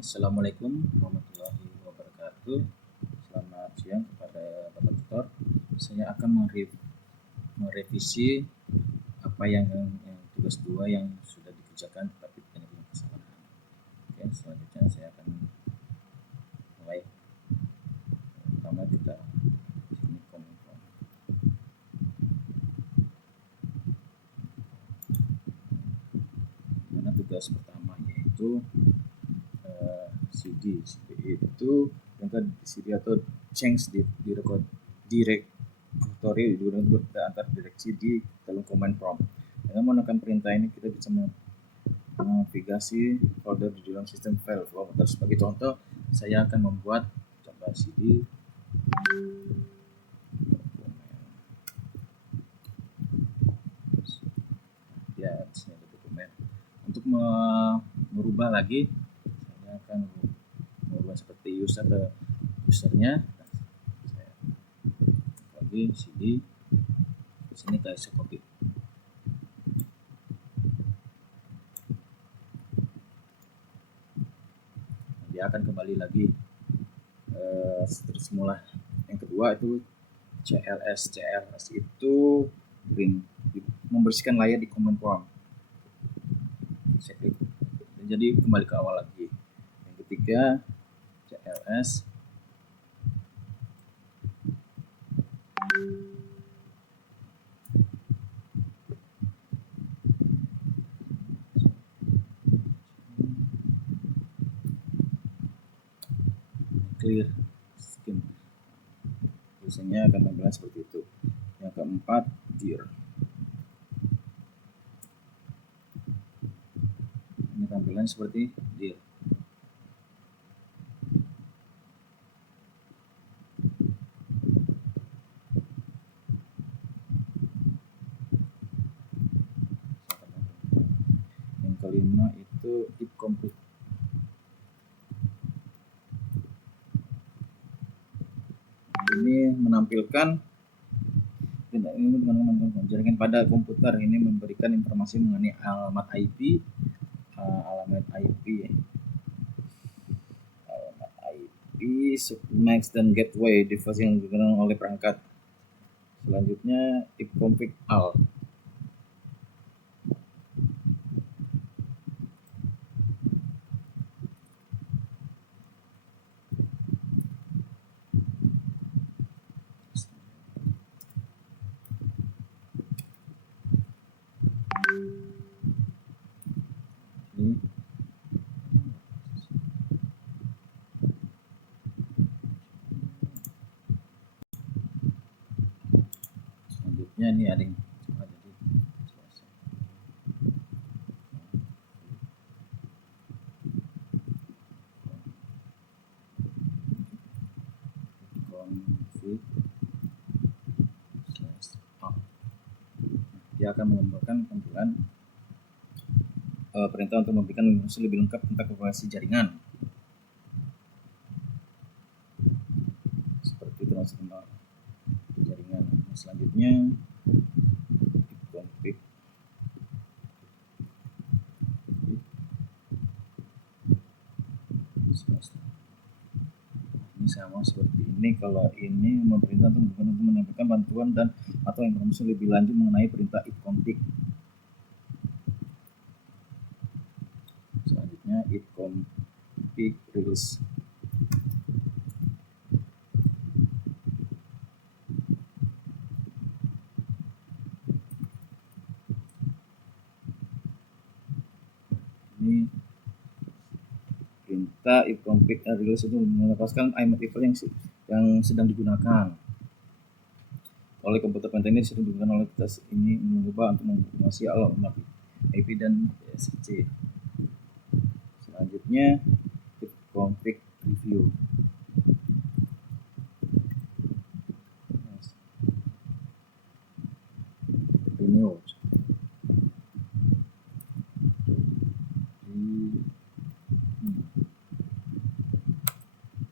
Assalamualaikum warahmatullahi wabarakatuh. Selamat siang kepada Bapak Tutor. Saya akan merevisi apa yang tugas 2 yang sudah dikerjakan tapi banyak yang kesalahan. Oke, selanjutnya saya akan mulai. Pertama kita sini comment form. Mana tugas pertama yaitu CD itu perintah CD atau change di record directory antar direksi di dalam command prompt. Dengan menggunakan perintah ini kita bisa navigasi folder di dalam sistem file. Sebagai contoh, saya akan membuat contoh CD ya, di sini ada dokumen. Untuk merubah lagi, saya akan merubah seperti usernya. Saya lagi CD di sini saya copy. Dia akan kembali lagi seterus semula. Yang kedua itu CLS itu membersihkan layar di command prompt. Saya klik, jadi kembali ke awal lagi. Yang ketiga CLS clear skin, biasanya akan tampilan seperti itu. Yang keempat dir, ini tampilan seperti dir. Yang kelima itu if complete. Ini menampilkan ini teman-teman jaringan pada komputer ini memberikan informasi mengenai alamat IP, subnext dan gateway device yang digunakan oleh perangkat. Selanjutnya if config all. Selanjutnya ini ada yang dia akan mengembangkan tampilan perintah untuk memberikan informasi lebih lengkap tentang konfigurasi jaringan seperti transformer jaringan. Selanjutnya config ini sama seperti ini. Kalau ini memerintah untuk menampilkan bantuan dan atau informasi lebih lanjut mengenai perintah if config. Selanjutnya if config release. Ini perintah if config release itu melepaskan IMAP event yang sedang digunakan oleh komputer perintah ini sedang digunakan oleh tes ini mengubah untuk mengonfirmasi alamat IP dan PSC. Selanjutnya if config review.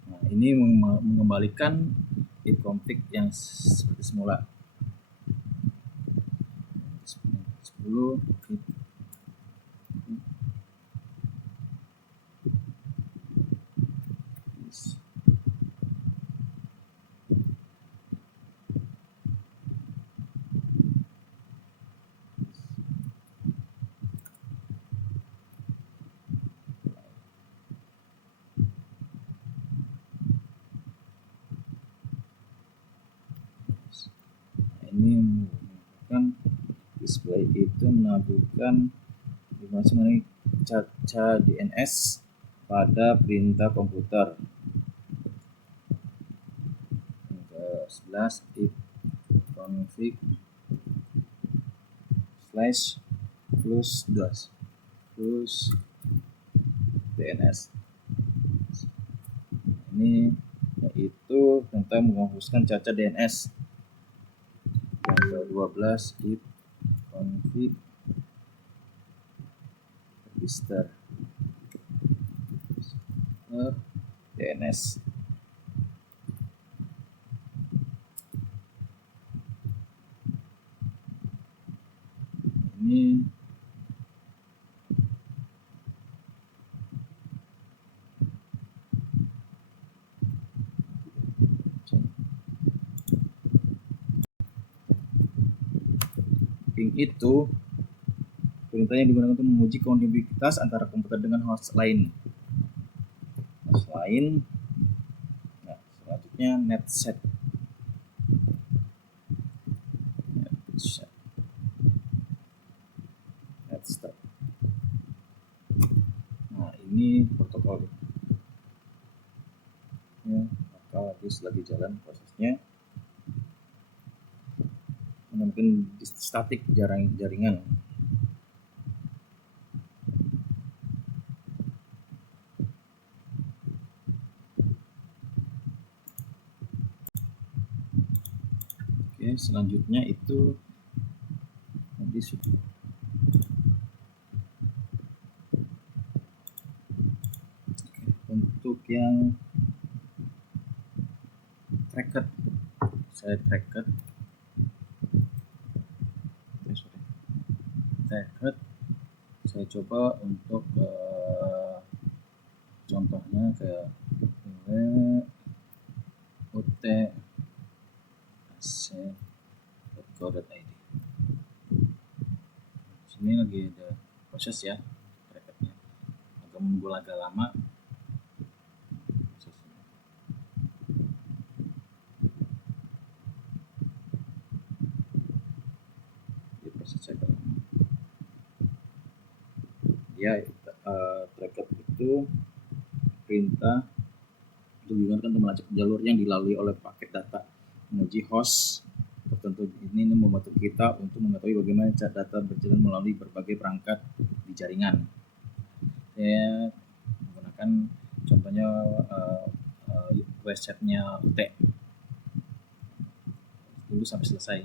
Nah, ini mengembalikan if config yang seperti semula. 10 Setelah itu melakukan informasi mengenai caca DNS pada perintah komputer. 11 if config slash plus DNS. Ini yaitu tentang menghapuskan cacat DNS. Yang ke-12 if config register DNS. Ini ping itu perintah yang digunakan untuk menguji konektivitas antara komputer dengan host lain. Nah, selanjutnya netset. Nah, ini protokol ya, maka lagi jalan prosesnya. Mungkin statik jaringan. Oke, selanjutnya itu nanti sudah. Untuk yang tracker, saya coba untuk contohnya kayak utc.co.id. Sini lagi ada proses ya, trackernya agak menunggu agak lama. Ya, tracker itu perintah untuk digunakan untuk melacak jalur yang dilalui oleh paket data menguji host tertentu. Ini membantu kita untuk mengetahui bagaimana cara data berjalan melalui berbagai perangkat di jaringan. Saya menggunakan contohnya websitenya UT dulu sampai selesai.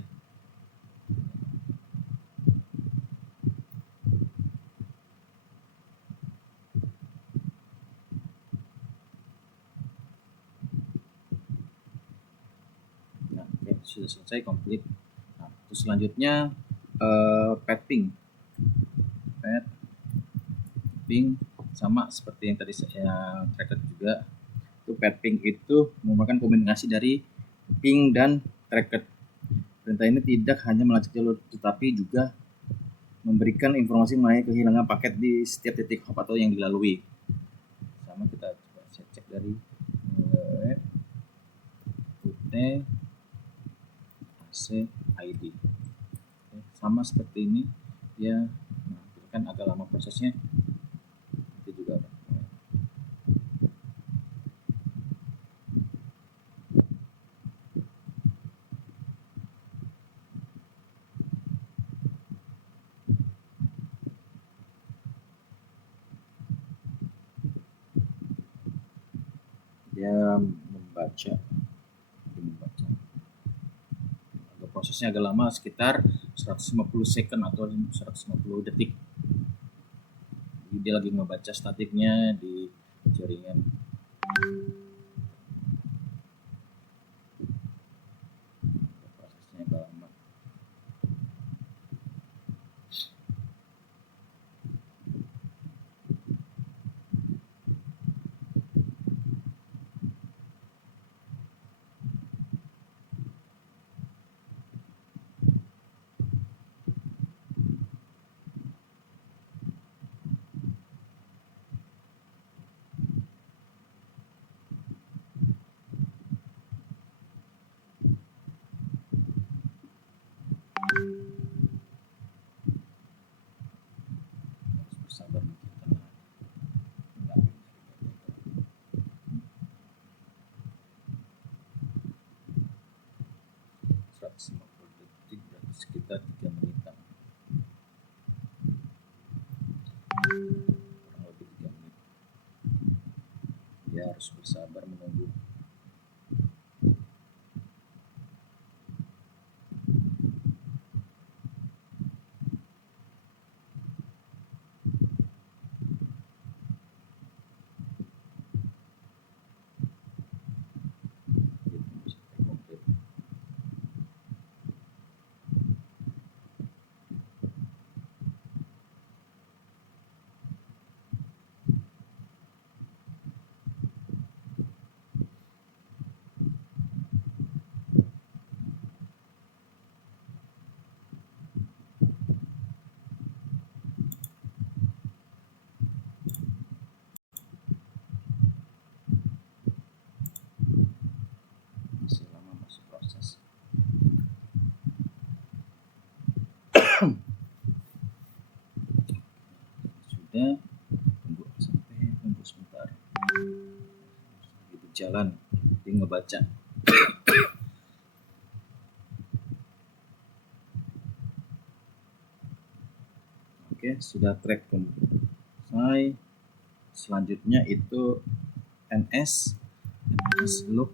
Sudah selesai komplit. Nah, terus selanjutnya ping sama seperti yang tadi saya tracker juga. Itu ping itu merupakan kombinasi dari ping dan tracker. Perintah ini tidak hanya melacak jalur tetapi juga memberikan informasi mengenai kehilangan paket di setiap titik hop atau yang dilalui. Sama kita coba cek dari web ut ID. Sama seperti ini dia, kan agak lama prosesnya. Itu juga dia membaca. Prosesnya agak lama, sekitar 150 second atau 150 detik. Jadi dia lagi membaca statiknya di jaringan. Prosesnya agak lama. 450 detik, berarti sekitar 3 menitan, kurang lebih 3 menit. Ya harus bersabar menunggu. Tunggu sampai komplit. Masih lama, masih proses. Sudah, tunggu sebentar. Itu jalan, dia ngebaca. Oke, sudah track selesai. Selanjutnya itu ns look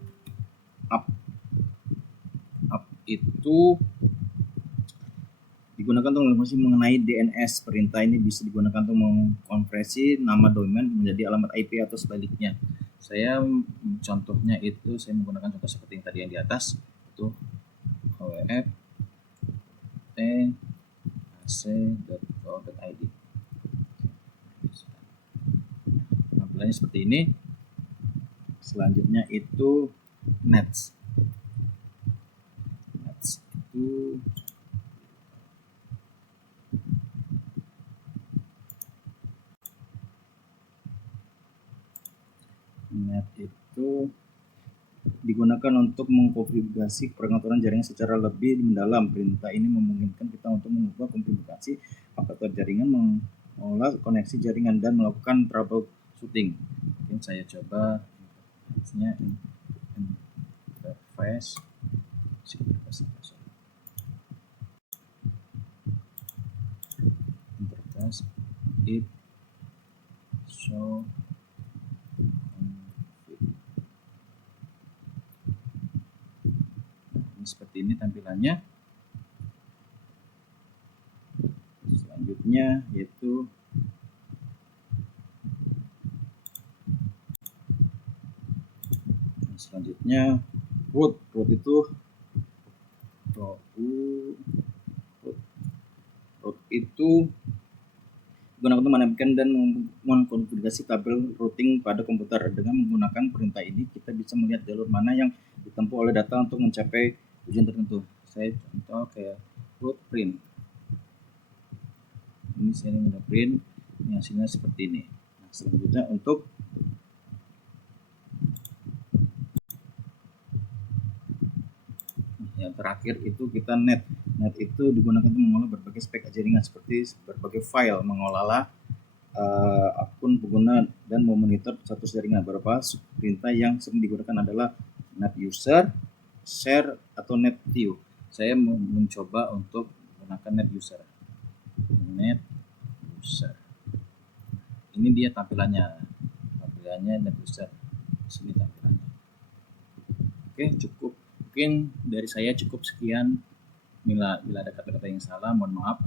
up. Up itu digunakan untuk informasi mengenai DNS. Perintah ini bisa digunakan untuk mengkonversi nama domain menjadi alamat IP atau sebaliknya. Saya contohnya itu saya menggunakan contoh seperti yang tadi yang di atas itu hwf ac.co.id. Tampilannya seperti ini. Selanjutnya itu nets. Nets itu digunakan untuk mengkonfigurasi pengaturan jaringan secara lebih mendalam. Perintah ini memungkinkan kita untuk mengubah konfigurasi apakah jaringan, mengolah koneksi jaringan, dan melakukan troubleshooting. Mungkin saya coba interface it show seperti ini tampilannya. Selanjutnya yaitu root itu digunakan untuk menampilkan dan mengkonfigurasi tabel routing pada komputer. Dengan menggunakan perintah ini kita bisa melihat jalur mana yang ditempuh oleh data untuk mencapai tujuan tertentu. Saya contoh kayak root print. Ini saya ingin print, ini hasilnya seperti ini. Nah, selanjutnya untuk yang terakhir itu kita net. Net itu digunakan untuk mengolah berbagai spek jaringan seperti berbagai file, mengolah akun pengguna dan memonitor status jaringan. Beberapa perintah yang sering digunakan adalah net user, share, atau net view. Saya mencoba untuk menggunakan net user. Ini dia tampilannya net user. Sini tampilannya. Oke, cukup. Mungkin dari saya cukup sekian. Bila ada kata-kata yang salah, mohon maaf.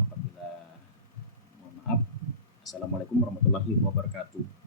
Assalamualaikum warahmatullahi wabarakatuh.